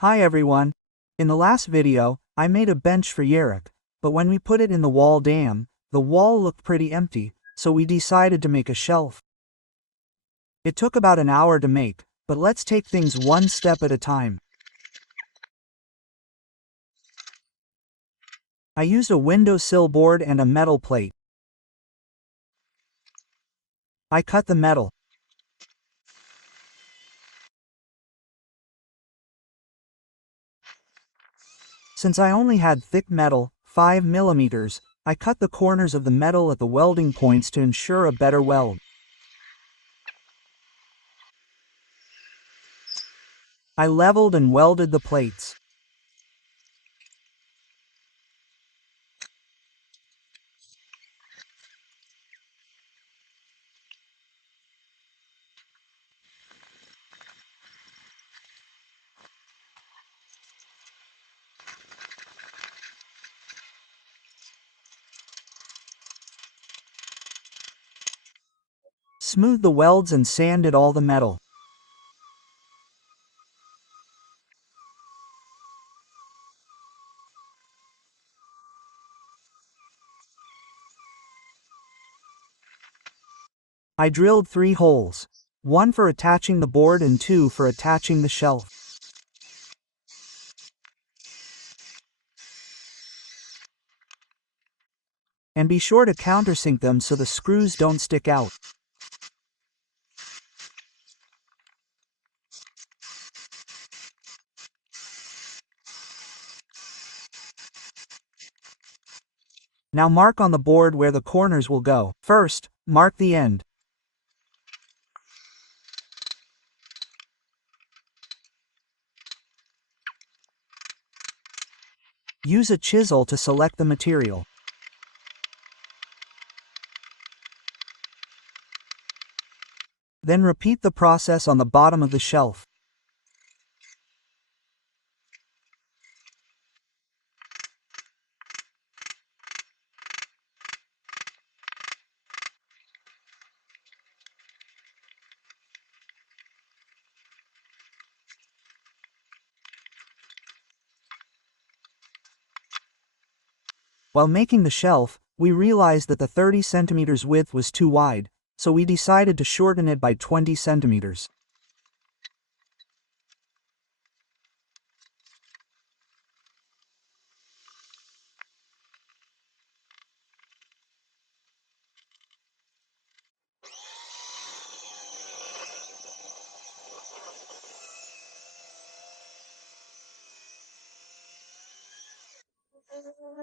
Hi everyone. In the last video, I made a bench for Yerrick, but when we put it in the wall dam, the wall looked pretty empty, so we decided to make a shelf. It took about an hour to make, but let's take things one step at a time. I used a windowsill board and a metal plate. I cut the metal. Since I only had thick metal, 5 mm, I cut the corners of the metal at the welding points to ensure a better weld. I leveled and welded the plates. Smoothed the welds and sanded all the metal. I drilled 3 holes. 1 for attaching the board and 2 for attaching the shelf. And be sure to countersink them so the screws don't stick out. Now mark on the board where the corners will go. First, mark the end. Use a chisel to select the material. Then repeat the process on the bottom of the shelf. While making the shelf, we realized that the 30 cm width was too wide, so we decided to shorten it by 20 cm.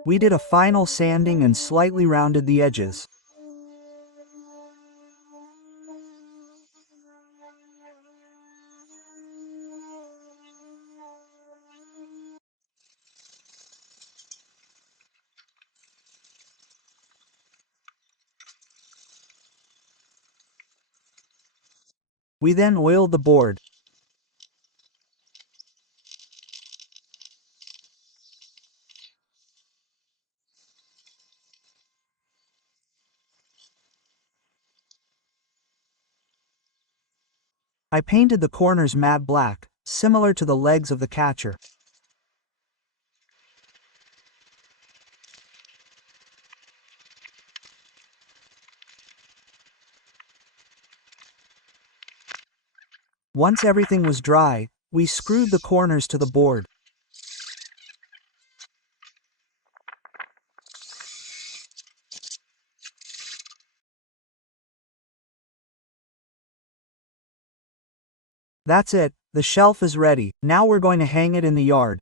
We did a final sanding and slightly rounded the edges. We then oiled the board. I painted the corners matte black, similar to the legs of the catcher. Once everything was dry, we screwed the corners to the board. That's it, the shelf is ready. Now we're going to hang it in the yard.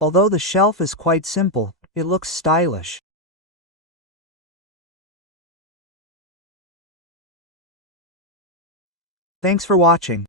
Although the shelf is quite simple, it looks stylish. Thanks for watching.